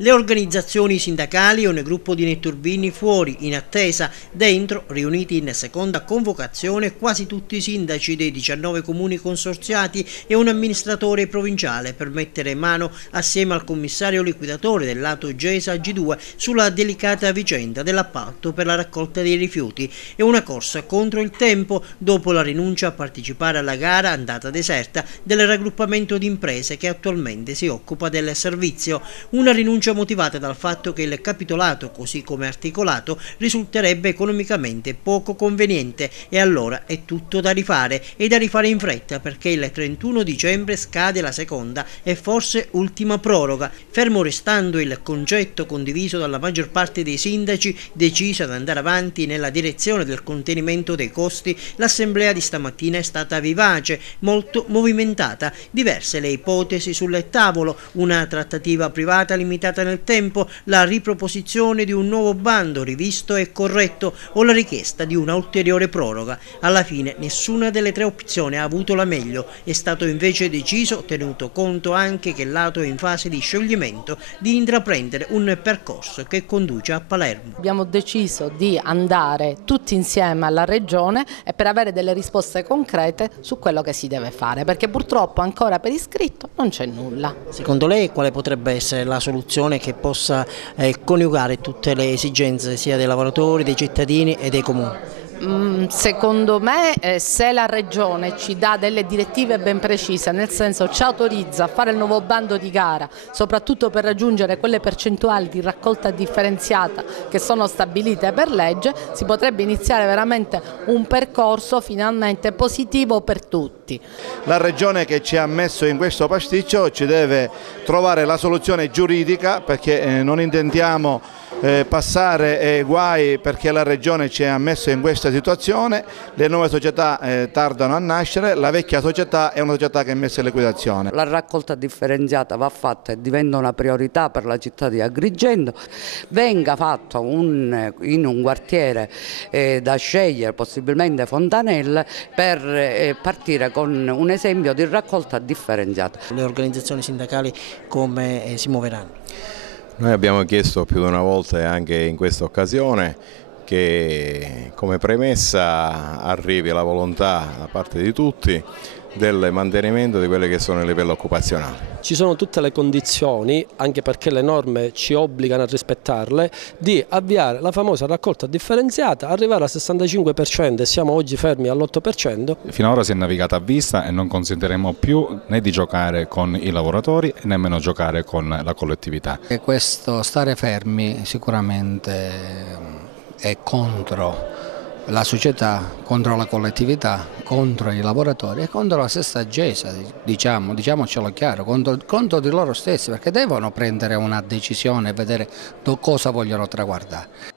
Le organizzazioni sindacali e un gruppo di netturbini fuori, in attesa, dentro, riuniti in seconda convocazione, quasi tutti i sindaci dei 19 comuni consorziati e un amministratore provinciale per mettere mano, assieme al commissario liquidatore del lato Gesa G2, sulla delicata vicenda dell'appalto per la raccolta dei rifiuti e una corsa contro il tempo dopo la rinuncia a partecipare alla gara andata deserta del raggruppamento di imprese che attualmente si occupa del servizio. Una rinuncia motivata dal fatto che il capitolato, così come articolato, risulterebbe economicamente poco conveniente e allora è tutto da rifare e da rifare in fretta perché il 31 dicembre scade la seconda e forse ultima proroga, fermo restando il concetto condiviso dalla maggior parte dei sindaci decisa ad andare avanti nella direzione del contenimento dei costi. L'assemblea di stamattina è stata vivace, molto movimentata, diverse le ipotesi sul tavolo, una trattativa privata limitata nel tempo, la riproposizione di un nuovo bando rivisto e corretto o la richiesta di una ulteriore proroga. Alla fine nessuna delle tre opzioni ha avuto la meglio, è stato invece deciso, tenuto conto anche che il lato è in fase di scioglimento, di intraprendere un percorso che conduce a Palermo. Abbiamo deciso di andare tutti insieme alla Regione e per avere delle risposte concrete su quello che si deve fare, perché purtroppo ancora per iscritto non c'è nulla. Secondo lei quale potrebbe essere la soluzione che possa coniugare tutte le esigenze sia dei lavoratori, dei cittadini e dei comuni? Secondo me se la Regione ci dà delle direttive ben precise, nel senso ci autorizza a fare il nuovo bando di gara, soprattutto per raggiungere quelle percentuali di raccolta differenziata che sono stabilite per legge, si potrebbe iniziare veramente un percorso finalmente positivo per tutti. La Regione che ci ha messo in questo pasticcio ci deve trovare la soluzione giuridica, perché non intendiamo passare guai perché la Regione ci ha messo in questa situazione. Le nuove società tardano a nascere, la vecchia società è una società che è messa in liquidazione. La raccolta differenziata va fatta e diventa una priorità per la città di Agrigento, venga fatta in un quartiere da scegliere, possibilmente Fontanelle, per partire con un esempio di raccolta differenziata. Le organizzazioni sindacali come si muoveranno? Noi abbiamo chiesto più di una volta e anche in questa occasione che come premessa arrivi la volontà da parte di tutti del mantenimento di quelle che sono i livelli occupazionali. Ci sono tutte le condizioni, anche perché le norme ci obbligano a rispettarle, di avviare la famosa raccolta differenziata, arrivare al 65% e siamo oggi fermi all'8%. Finora si è navigato a vista e non consentiremo più né di giocare con i lavoratori e nemmeno giocare con la collettività. E questo stare fermi sicuramente è contro la società, contro la collettività, contro i lavoratori e contro la stessa Gesa, diciamocelo chiaro, contro di loro stessi, perché devono prendere una decisione e vedere cosa vogliono traguardare.